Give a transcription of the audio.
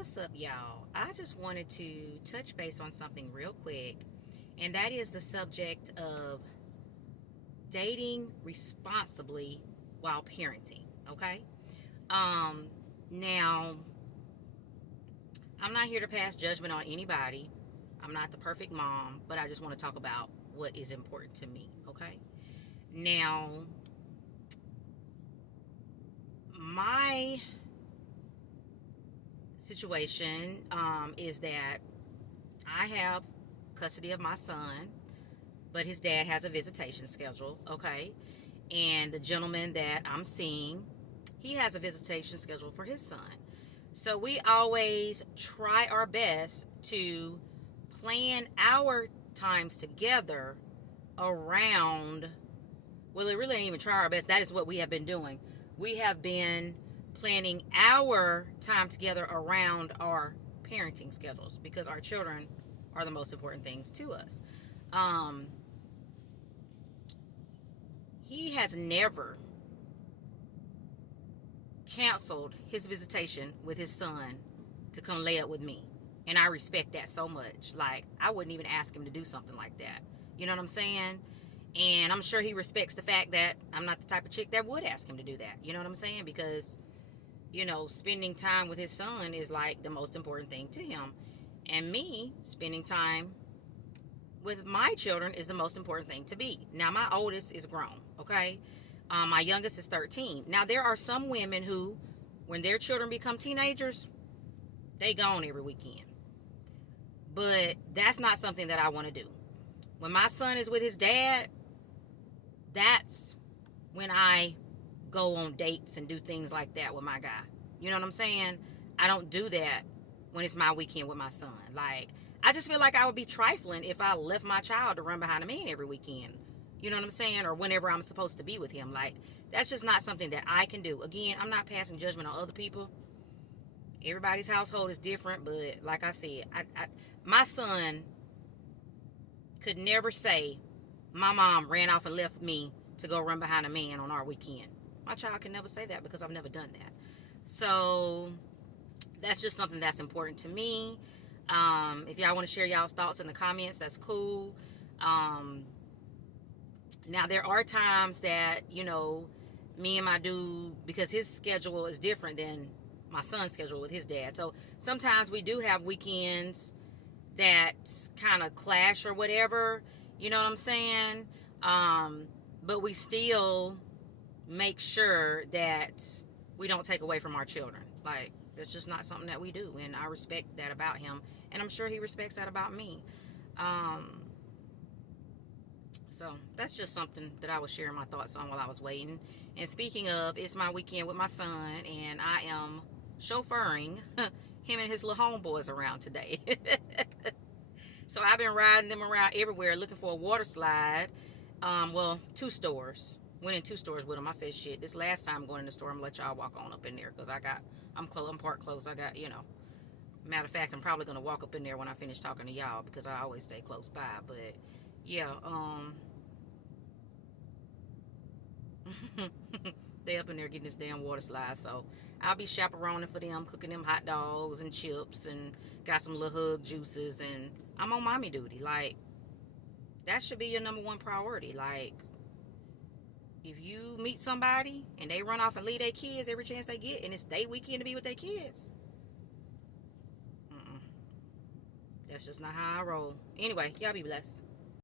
What's up, y'all? I just wanted to touch base on something real quick, and that is the subject of dating responsibly while parenting. Okay. Now, I'm not here to pass judgment on anybody. I'm not the perfect mom, but I just want to talk about what is important to me. Okay. Now, my situation is that I have custody of my son, but his dad has a visitation schedule, okay? And the gentleman that I'm seeing, he has a visitation schedule for his son. So we always try our best to plan our times together around, well, it really ain't even try our best. That is what we have been doing. We have been planning our time together around our parenting schedules because our children are the most important things to us. He has never canceled his visitation with his son to come lay up with me. And I respect that so much. Like, I wouldn't even ask him to do something like that. You know what I'm saying? And I'm sure he respects the fact that I'm not the type of chick that would ask him to do that. You know what I'm saying? Because, spending time with his son is like the most important thing to him. And me spending time with my children is the most important thing to be. Now, my oldest is grown, okay? My youngest is 13. Now, there are some women who, when their children become teenagers, they gone every weekend. But that's not something that I want to do. When my son is with his dad, that's when I go on dates and do things like that with my guy. You know what I'm saying? I don't do that when it's my weekend with my son. Like, I just feel like I would be trifling if I left my child to run behind a man every weekend. You know what I'm saying? Or whenever I'm supposed to be with him. Like, that's just not something that I can do. Again, I'm not passing judgment on other people. Everybody's household is different. But like I said, my son could never say, my mom ran off and left me to go run behind a man on our weekend. My child can never say that because I've never done that. So that's just something that's important to me. If y'all want to share y'all's thoughts in the comments, that's cool. Now, there are times that, me and my dude, because his schedule is different than my son's schedule with his dad. So sometimes we do have weekends that kind of clash or whatever. You know what I'm saying? But we still make sure that we don't take away from our children. Like, that's just not something that we do. And I respect that about him. And I'm sure he respects that about me. So that's just something that I was sharing my thoughts on while I was waiting. And speaking of, it's my weekend with my son, and I am chauffeuring him and his little homeboys around today. So I've been riding them around everywhere looking for a water slide. Two stores. Went in two stores with them. I said, shit, this last time I'm going in the store, I'm going to let y'all walk on up in there because I'm parked close. I got, Matter of fact, I'm probably going to walk up in there when I finish talking to y'all because I always stay close by. But yeah, they up in there getting this damn water slide, so I'll be chaperoning for them, cooking them hot dogs and chips, and got some little hug juices, and I'm on mommy duty. Like, that should be your number one priority. Like, if you meet somebody and they run off and leave their kids every chance they get, and it's their weekend to be with their kids, that's just not how I roll. Anyway, y'all be blessed.